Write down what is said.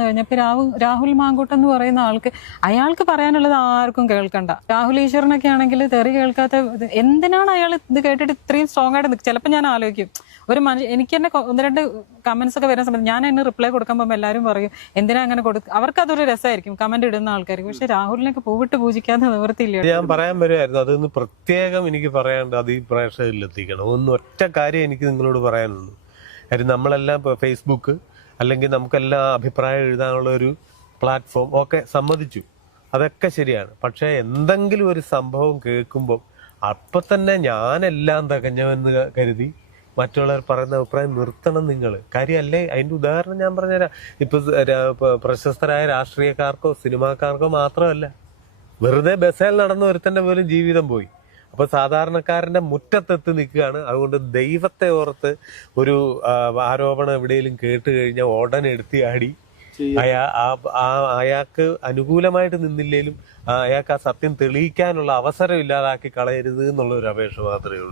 വന്നു കഴിഞ്ഞപ്പോൾ രാഹുൽ മാങ്കൂട്ടം എന്ന് പറയുന്ന ആൾക്ക് അയാൾക്ക് പറയാനുള്ളത് ആർക്കും കേൾക്കണ്ട. രാഹുൽ ഈശ്വറിനൊക്കെ ആണെങ്കിൽ തെറി കേൾക്കാത്ത എന്തിനാണ് അയാൾ ഇത് കേട്ടിട്ട് ഇത്രയും സ്ട്രോങ് ആയിട്ട് നിൽക്കുക? ചിലപ്പോൾ ഞാൻ ആലോചിക്കും, ഒരു മനുഷ്യ എനിക്ക് തന്നെ 1-2 കമന്റ്സ് ഒക്കെ വരുന്ന സമയത്ത് ഞാൻ അതിന് റിപ്ലൈ കൊടുക്കുമ്പോൾ എല്ലാവരും പറയും എന്തിനാ അങ്ങനെ കൊടുക്കുക, അവർക്ക് അതൊരു രസമായിരിക്കും കമന്റ് ഇടുന്ന ആൾക്കാർക്ക്. പക്ഷെ രാഹുലിനൊക്കെ പൂവിട്ട് പൂജിക്കാതെ നിവൃത്തിയില്ല. ഞാൻ പറയാൻ വരുമായിരുന്നു, അതൊന്ന് പ്രത്യേകം എനിക്ക് പറയാണ്ട് അത് ഈ പ്രേക്ഷകരിലെത്തിക്കണം. ഒറ്റ കാര്യം എനിക്ക് നിങ്ങളോട് പറയാനുള്ളൂ. കാര്യം നമ്മളെല്ലാം ഇപ്പോൾ ഫേസ്ബുക്ക് അല്ലെങ്കിൽ നമുക്കെല്ലാം അഭിപ്രായം എഴുതാനുള്ള ഒരു പ്ലാറ്റ്ഫോം ഒക്കെ സമ്മതിച്ചു, അതൊക്കെ ശരിയാണ്. പക്ഷെ എന്തെങ്കിലും ഒരു സംഭവം കേൾക്കുമ്പോൾ അപ്പം തന്നെ ഞാനെല്ലാം തികഞ്ഞവെന്ന് കരുതി മറ്റുള്ളവർ പറയുന്ന അഭിപ്രായം നിർത്തണം നിങ്ങൾ. കാര്യമല്ലേ? അതിൻ്റെ ഉദാഹരണം ഞാൻ പറഞ്ഞുതരാം. ഇപ്പം പ്രശസ്തരായ രാഷ്ട്രീയക്കാർക്കോ സിനിമാക്കാർക്കോ മാത്രമല്ല, വെറുതെ ബസ്സിൽ നടന്ന ഒരുത്തൻ്റെ പോലും ജീവിതം പോയി. അപ്പൊ സാധാരണക്കാരന്റെ മുറ്റത്തെത്തി നിൽക്കുകയാണ്. അതുകൊണ്ട് ദൈവത്തെ ഓർത്ത് ഒരു ആരോപണം എവിടെയെങ്കിലും കേട്ട് കഴിഞ്ഞാൽ ഉടനെ എടുത്തിയാടി അയാൾക്ക് അനുകൂലമായിട്ട് നിന്നില്ലേലും അയാൾക്ക് ആ സത്യം തെളിയിക്കാനുള്ള അവസരം ഇല്ലാതാക്കി കളയരുത് എന്നുള്ള ഒരു അപേക്ഷ മാത്രമേ ഉള്ളൂ.